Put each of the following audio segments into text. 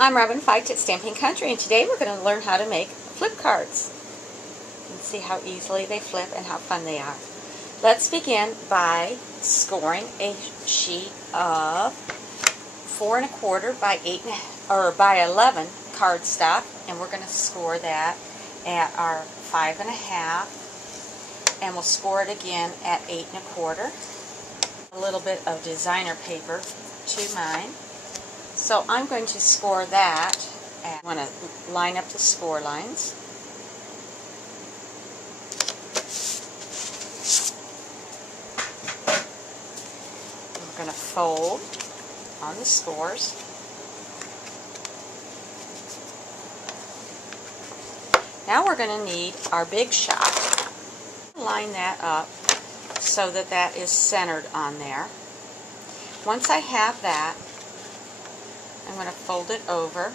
I'm Robin Fite at Stampin' Country, and today we're going to learn how to make flip cards and see how easily they flip and how fun they are. Let's begin by scoring a sheet of 4 1/4 by 11 cardstock, and we're going to score that at our 5 1/2, and we'll score it again at 8 1/4. A little bit of designer paper to mine. So I'm going to score that, and I want to line up the score lines. We're going to fold on the scores. Now we're going to need our big shot. Line that up so that that is centered on there. Once I have that, I'm going to fold it over,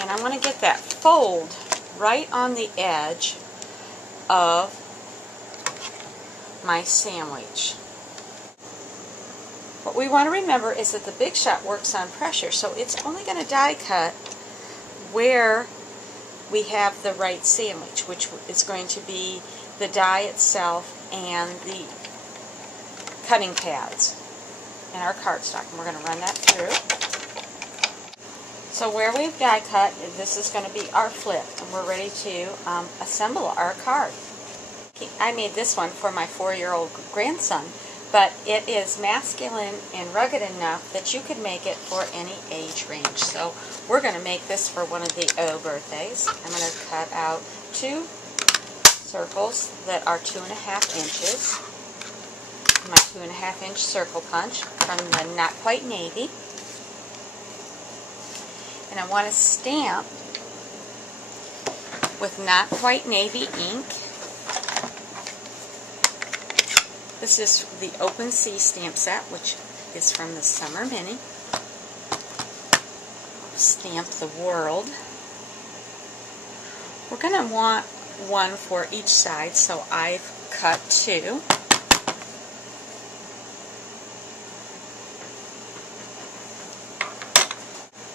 and I want to get that fold right on the edge of my sandwich. What we want to remember is that the big shot works on pressure, so it's only going to die cut where we have the right sandwich, which is going to be the die itself and the cutting pads and our cardstock, and we're going to run that through. So where we've die cut, this is going to be our flip, and we're ready to assemble our card. I made this one for my 4-year-old grandson, but it is masculine and rugged enough that you could make it for any age range. So we're going to make this for one of the O birthdays. I'm going to cut out 2 circles that are 2 1/2 inches. My 2 1/2 inch circle punch from the Not Quite Navy, and I want to stamp with Not Quite Navy ink. This is the Open Sea stamp set, which is from the Summer Mini. Stamp the world. We're going to want one for each side, so I've cut 2.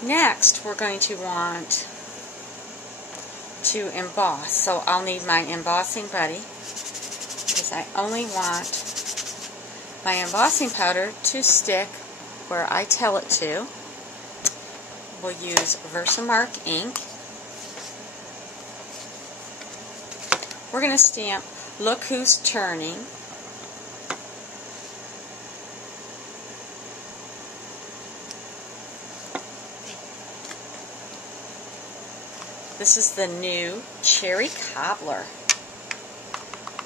Next, we're going to want to emboss, so I'll need my embossing buddy, because I only want my embossing powder to stick where I tell it to. We'll use Versamark ink. We're going to stamp Look Who's Turning. This is the new Cherry Cobbler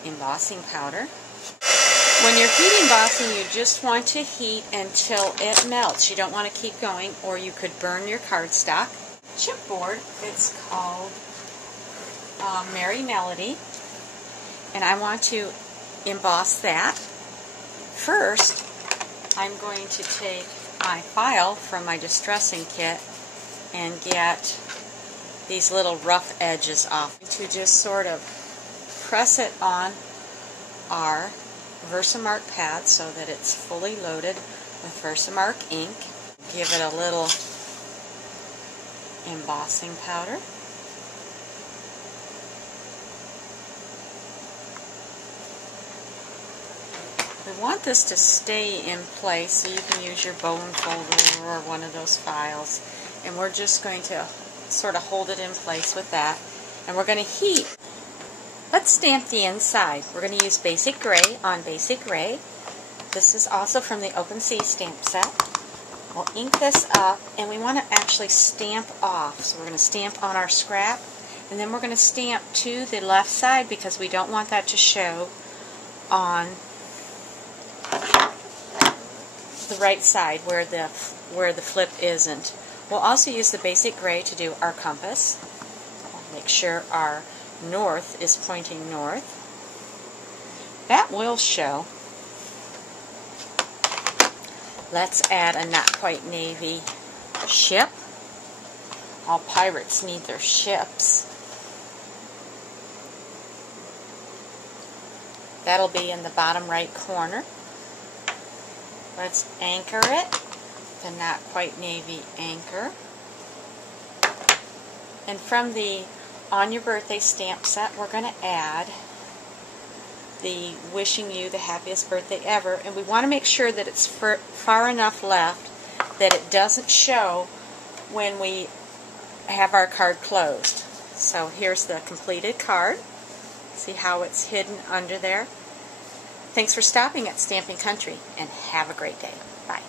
embossing powder. When you're heat embossing, you just want to heat until it melts. You don't want to keep going, or you could burn your cardstock. Chipboard, it's called Merry Melody, and I want to emboss that. First, I'm going to take my file from my distressing kit and get these little rough edges off. To just sort of press it on our Versamark pad so that it's fully loaded with Versamark ink. Give it a little embossing powder. We want this to stay in place, so you can use your bone folder or one of those files, and we're just going to sort of hold it in place with that, and we're going to heat. Let's stamp the inside. We're going to use Basic Gray on Basic Gray. This is also from the Open Sea stamp set. We'll ink this up, and we want to actually stamp off. So we're going to stamp on our scrap, and then we're going to stamp to the left side because we don't want that to show on the right side where the flip isn't. We'll also use the Basic Gray to do our compass. Make sure our north is pointing north. That will show. Let's add a Not Quite Navy ship. All pirates need their ships. That'll be in the bottom right corner. Let's anchor it the Not Quite Navy anchor. And from the On Your Birthday stamp set, we're going to add the Wishing You the Happiest Birthday Ever. And we want to make sure that it's far enough left that it doesn't show when we have our card closed. So here's the completed card. See how it's hidden under there? Thanks for stopping at Stampin' Country, and have a great day. Bye.